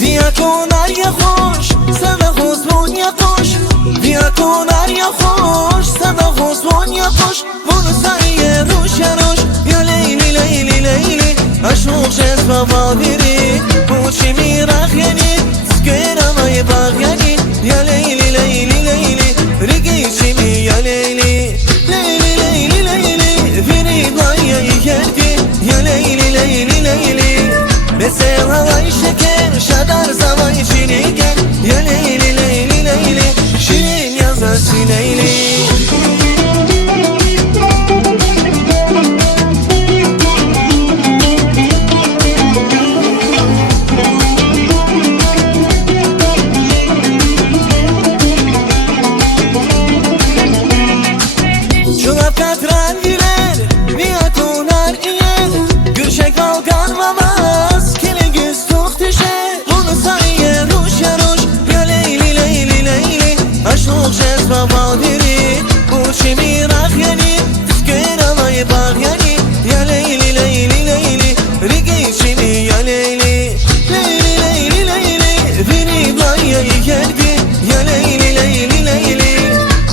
بیا کنار یا خوش صدا خوزمون یا خوش بیا کنار یا خوش صدا خوزمون یا خوش بونو سایه روش یا روش یا لیلی لیلی لیلی اشوق جز بابا بیری بوچی میرخ یعنی سکرم های باغ یعنی یا لیلی لیلی لیلی رگی چیمی یا لیلی لیلی لیلی لیلی بیری بایه کردی یا لیلی لیلی لیلی مثل هوای شکر شدر زمای چینیگن یا لیلی لیلی لیلی شیرین یازاسی لیلی Çulap katran girer Via konar iyer Gürşek balkan mamaz Kele göz tok düşer Bunu sayıya ruş ya ruş Ya leyli leyli leyli Aşık cezba baldiri Bu çemi rak yani Tüsker havayı bağ yani Ya leyli leyli leyli Rigi çemi ya leyli Leyli leyli leyli Beni bayayı geldi Ya leyli leyli leyli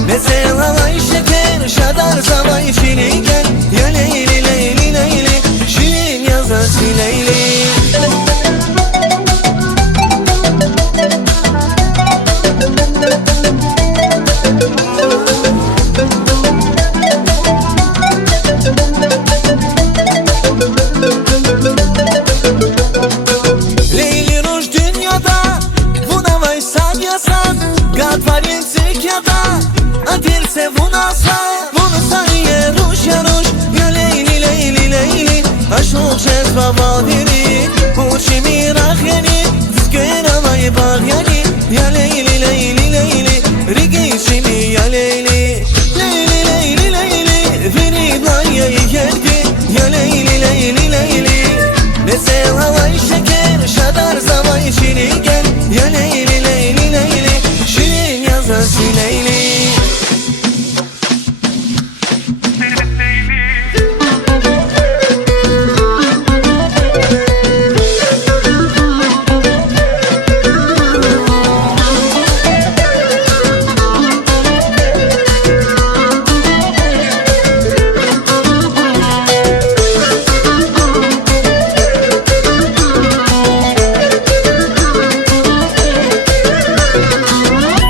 Mesela havayı şeker Şadar zavay çinigen Ya leyli leyli leyli Şirin yazası leyli Leyli ruj dünyada Buna vaysan yasan Gadvarin sikyada Adirse buna say Bunu sayıya ruş ya ruş Ya leyli leyli leyli Aşık cezba baldiri Bu çimi rak yani Tüsker havayı bağ yani Ya leyli leyli leyli Rigi çimi ya leyli Leyli leyli leyli Beni bayayı geldi Ya leyli leyli leyli Mesela havayı şeker Şadar zavay çinigen Ya leyli leyli leyli Şirin yazası leyli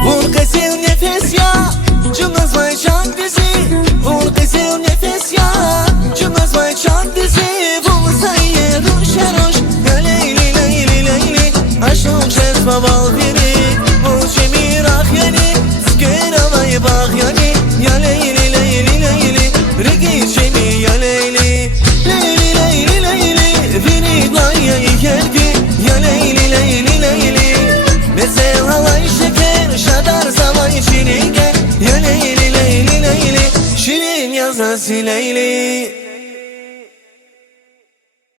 Vur kızıl nefes ya Cılız vay can dizi Vur kızıl nefes ya Cılız vay can dizi Vur sayı ruş ya ruş Ya leyli leyli leyli Aşık cezba baldiri Bu çemi rak yani Sıkır havayı bağ yani Ya leyli leyli leyli Rigi çemi ya leyli Leyli leyli leyli Beni bayayı geldi Ya leyli leyli leyli Mesela havayı şeker Şadar zavay çinigen Ya leyli leyli leyli Şirin yazası leyli